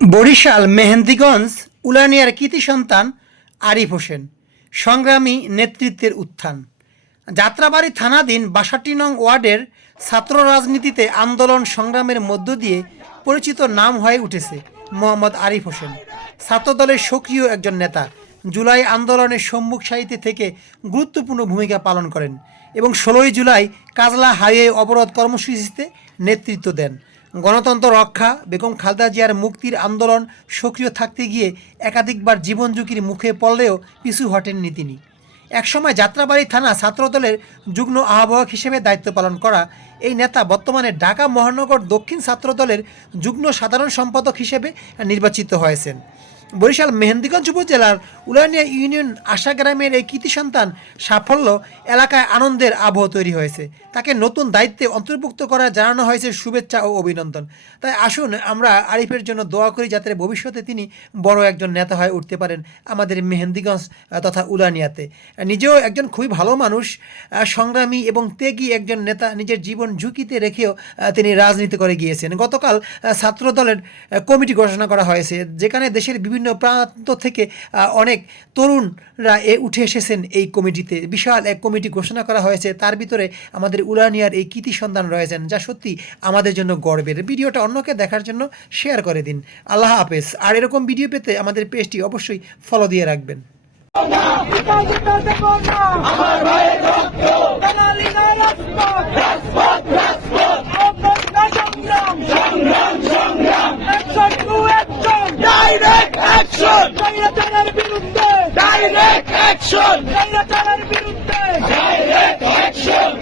বরিশাল মেহেন্দিগঞ্জ উলানিয়ার কৃতি সন্তান আরিফ হোসেন সংগ্রামী নেতৃত্বের উত্থান। যাত্রাবাড়ী থানাধীন ৬২ নং ওয়ার্ডের ছাত্র রাজনীতিতে আন্দোলন সংগ্রামের মধ্য দিয়ে পরিচিত নাম হয়ে উঠেছে মোহাম্মদ আরিফ হোসেন। ছাত্রদলের সক্রিয় একজন নেতা, জুলাই আন্দোলনের সম্মুখ সারিতে থেকে গুরুত্বপূর্ণ ভূমিকা পালন করেন এবং ১৬ই জুলাই কাজলা হাইওয়ে অবরোধ কর্মসূচিতে নেতৃত্ব দেন। গণতন্ত্র রক্ষা, বেগম খালেদা জিয়ার মুক্তির আন্দোলন সক্রিয় থাকতে গিয়ে একাধিকবার জীবন ঝুঁকির মুখে পড়লেও পিছু হটেননি তিনি। একসময় যাত্রাবাড়ী থানা ছাত্রদলের যুগ্ম আহ্বায়ক হিসেবে দায়িত্ব পালন করা এই নেতা বর্তমানে ঢাকা মহানগর দক্ষিণ ছাত্রদলের যুগ্ম সাধারণ সম্পাদক হিসেবে নির্বাচিত হয়েছেন। বরিশাল মেহেন্দিগঞ্জ উপজেলার উলানিয়া ইউনিয়ন আশা গ্রামের এই কৃতি সন্তান সাফল্য এলাকায় আনন্দের আবহ তৈরি হয়েছে। তাকে নতুন দায়িত্বে অন্তর্ভুক্ত করা জানানো হয়েছে শুভেচ্ছা ও অভিনন্দন। তাই আসুন আমরা আরিফের জন্য দোয়া করি যাতে ভবিষ্যতে তিনি বড় একজন নেতা হয়ে উঠতে পারেন আমাদের মেহেন্দিগঞ্জ তথা উলানিয়াতে। নিজেও একজন খুবই ভালো মানুষ, সংগ্রামী এবং ত্যাগী একজন নেতা, নিজের জীবন ঝুঁকিতে রেখেও তিনি রাজনীতি করে গিয়েছেন। গতকাল ছাত্রদলের কমিটি ঘোষণা করা হয়েছে, যেখানে দেশের বিভিন্ন প্রান্ত থেকে অনেক তরুণরা উঠে এসেছেন এই কমিটিতে। বিশাল এক কমিটি ঘোষণা করা হয়েছে, তার ভিতরে আমাদের উলানিয়ার এই কৃতি সন্তান রয়েছেন, যা সত্যি আমাদের জন্য গর্বের। ভিডিওটা অন্যকে দেখার জন্য শেয়ার করে দিন। আল্লাহ হাফেজ। আর এরকম ভিডিও পেতে আমাদের পেজটি অবশ্যই ফলো দিয়ে রাখবেন। Direct action! Direct action! Direct action!